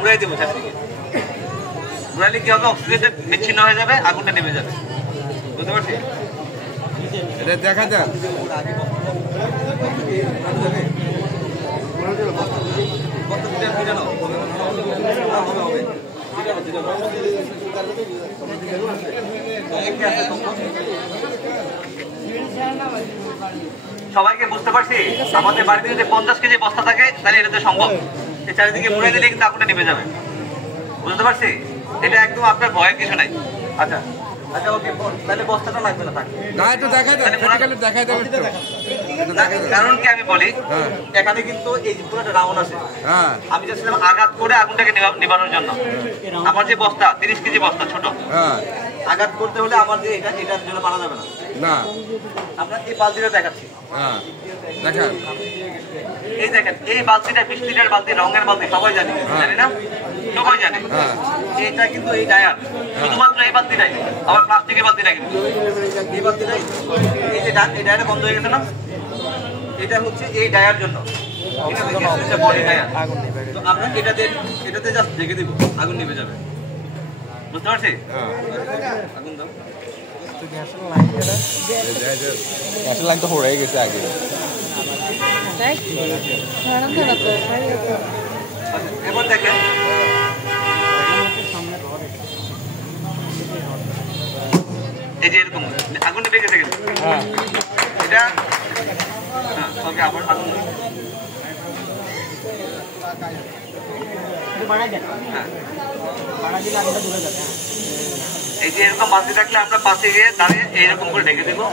ঘুরাই দেবো চারদিকে। ঘুরাইলে কি হবে, অক্সিজেনটা বিচ্ছিন্ন হয়ে যাবে, আগুনটা নেমে যাবে। বুঝতে পারছি? এটা দেখা যান। সবাইকে বুঝতে পারছি? আমাদের বাড়িতে যদি 50 কেজি বস্তা থাকে তাহলে এটা তো সম্ভব। এই চারিদিকে ঘুরাই দিলে কিন্তু আগুনটা নেমে যাবে। বুঝতে পারছি? এটা একদম আপনার ভয়ের কিছু নাই। আচ্ছা আচ্ছা, ওকে, তাহলে বস্তাটা লাগবে না। না, একটু দেখা দেন, দেখাই দেন একটু। কারণ কি আমি বলি, এখানে কিন্তু এই যে পুরোটা রাউন্ড আছে। আমি চাচ্ছিলাম আঘাত করে আগুনটাকে নিবানোর জন্য। আমার যে বস্তা 30 কেজি বস্তা ছোট, আঘাত করতে হলে আমার যে এটার জন্য পারা যাবে না। না, আপনার এই বালতিটা দেখাচ্ছি। দেখেন, এই দেখেন, এই বালতিটা 20 লিটার বালতি, রঙের বালতি, সবাই জানি, জানি না? সবাই জানে। এটা কিন্তু এই ডায়ার, শুধুমাত্র এই বালতিটাই, আবার প্লাস্টিকের বালতিটা কিন্তু এই বালতিটাই। এই যে এই ডায়ারটা বন্ধ হয়ে গেছে না, এটা হচ্ছে এই ডায়ার জন্য। ঠিক আছে, বডি ডায়ার। তো আমরা এটাতে জাস্ট ঢেকে দিব, আগুন নিভে যাবে। বুঝতে পারছি? আগুন দাও। গ্যাসের লাইন তো হয়ে গেছে আগে। এবার দেখেন, এই যে এরকম আগুন নিভে গেছে কিন্তু এটা। ওকে, আবার আগুন এই যে এরকম বালতি থাকলে আমরা পাশে গিয়ে দাঁড়িয়ে এইরকম করে ঢেকে দেবো।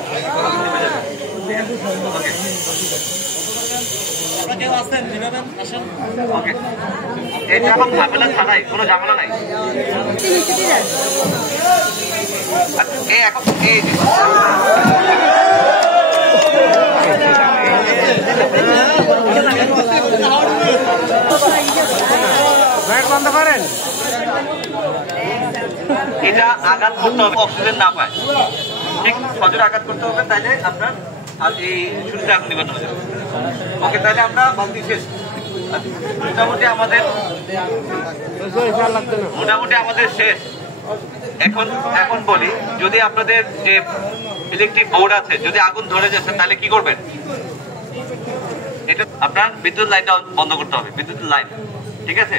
ওকে, এটা এখন ঝামেলা ছাড়াই, কোনো ঝামেলা নাই। এই এখন এই বন্ধ করেন। এটা আঘাত করতে হবে, অক্সিজেন না পায়, ঠিক সজোরে আঘাত করতে হবে, তাইলে আপনার আর এই শুরুতে আগুন নিবানো হয়ে যাবে। ওকে, তাহলে আমরা বালতি শেষ। মোটামুটি আমাদের শেষ। এখন বলি, যদি আপনাদের যে ইলেকট্রিক বোর্ড আছে, যদি আগুন ধরে যাচ্ছে তাহলে কি করবেন? এটা আপনার বিদ্যুৎ লাইনটা বন্ধ করতে হবে, বিদ্যুৎ লাইন। ঠিক আছে,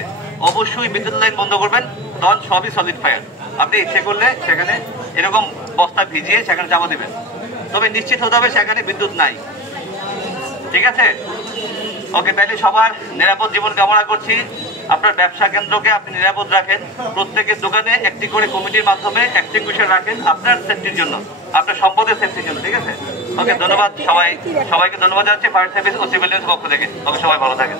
অবশ্যই বিদ্যুৎ লাইন বন্ধ করবেন, তখন সবই সলিড ফায়ার। আপনি ইচ্ছে করলে সেখানে এরকম বস্তা ভিজিয়ে সেখানে চাপা দেবেন, তবে নিশ্চিত হতে হবে সেখানে বিদ্যুৎ নাই। ঠিক আছে? ওকে, তাইলে সবার নিরাপদ জীবন কামনা করছি। আপনার ব্যবসা কেন্দ্রকে আপনি নিরাপদ রাখেন, প্রত্যেকের দোকানে একটি করে কমিটির মাধ্যমে এক্সটিংগুইশার রাখেন আপনার সেফটির জন্য, আপনার সম্পদের সেফটির জন্য। ঠিক আছে? ওকে, ধন্যবাদ সবাইকে ধন্যবাদ জানাচ্ছি ফায়ার সার্ভিস ও সিভিল ডিফেন্স পক্ষ থেকে। ওকে, সবাই ভালো থাকেন।